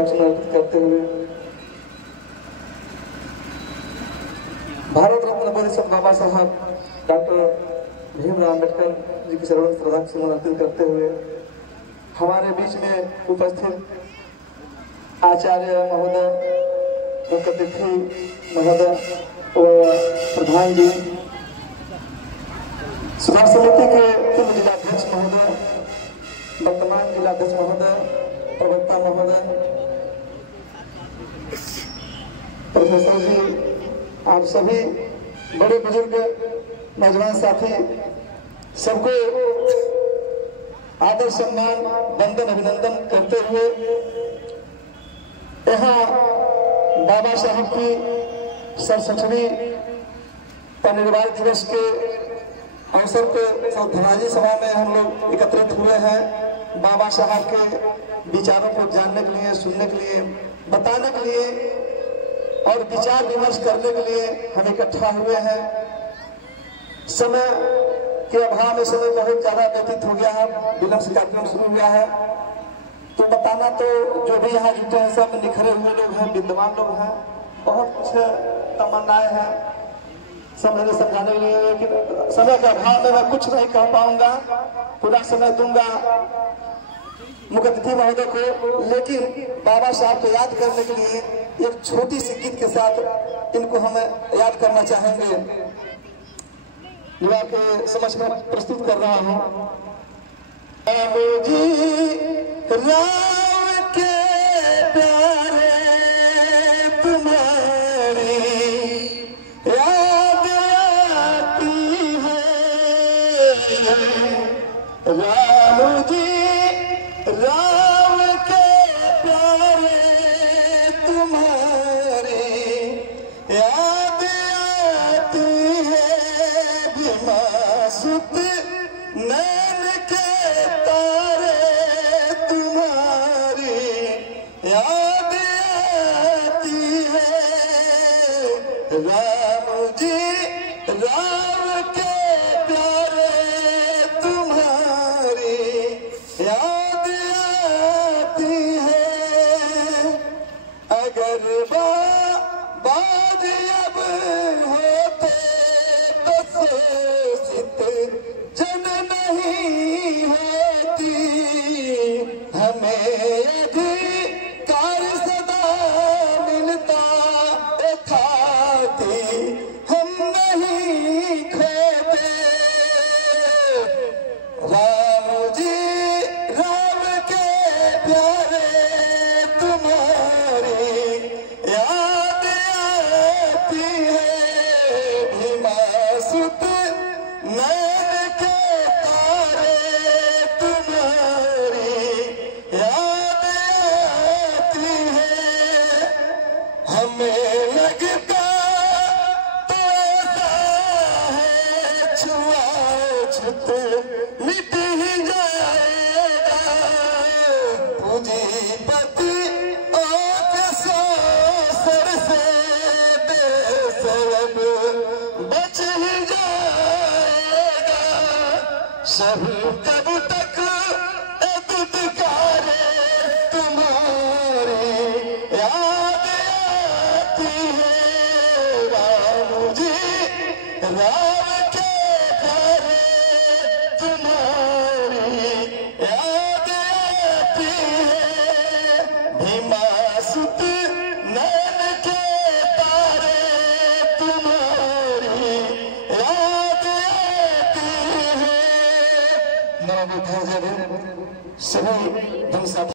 अर्पित करते हुए भारत रत्न बोधिसत्व बाबा साहब डॉक्टर भीमराव अम्बेडकर जी की सर्वोच्च श्रद्धांजलि अर्पित करते हुए हमारे बीच में उपस्थित आचार्य महोदय, मुख्य अतिथि महोदय और प्रधान जी, सुधार समिति के पूर्व जिलाध्यक्ष महोदय, वर्तमान जिलाध्यक्ष महोदय, प्रवक्ता महोदय, प्रोफेसर जी, आप सभी बड़े बुजुर्ग नौजवान साथी, सबको आदर सम्मान वंदन अभिनंदन करते हुए यहाँ बाबा साहब की 67वीं परिनिर्वाण दिवस के अवसर पर धनाजी सभा में हम लोग एकत्रित हुए हैं। बाबा साहब के विचारों को जानने के लिए, सुनने के लिए, बताने के लिए और विचार विमर्श करने के लिए हम इकट्ठा हुए हैं। समय के अभाव में समय बहुत ज्यादा व्यतीत हो गया है, विलंब से कार्यक्रम शुरू हुआ है, तो बताना तो जो भी यहाँ जुटे हैं सब निखरे हुए लोग हैं, विद्वान लोग हैं, बहुत कुछ तमन्नाएं हैं समझने समझाने के लिए, लेकिन समय के अभाव में मैं कुछ नहीं कह पाऊंगा, पूरा समय दूंगा मुख्य अतिथि महोदय को। लेकिन बाबा साहब को याद करने के लिए एक छोटी सी गीत के साथ इनको हम याद करना चाहेंगे, जो आपके समझ में प्रस्तुत कर रहा हूँ। राम के प्यारे तुम्हारी याद आती है, राम जी राम के प्यारे तुम्हारी याद आती है, भीमा सुत नैन के तारे तुम्हारी याद आती है, राम जी राम के प्यारे तुम्हारी याद आती है। अगर बाज अब होते तो शोषित जन नहीं होती, हमें अधिकार सदा मिलता खाती हम नहीं खोते, राम जी राम के प्यारे तुम्हारी याद आती है, भीमा सुत नैन के तारे तुम्हारी याद आती है। हमें लगता तो ऐसा है छुआछूत मिट ही जाएगा, पूंजीपति और सर से देश अब बच ही जाएगा, सब कब तक दुदकारे तुम्हारी याद आती है, राम जी राम के प्यारे तुम्हारी याद आती है, भीमा सुत नैन के तारे तुम्हारी याद आती है। सभी धन साथी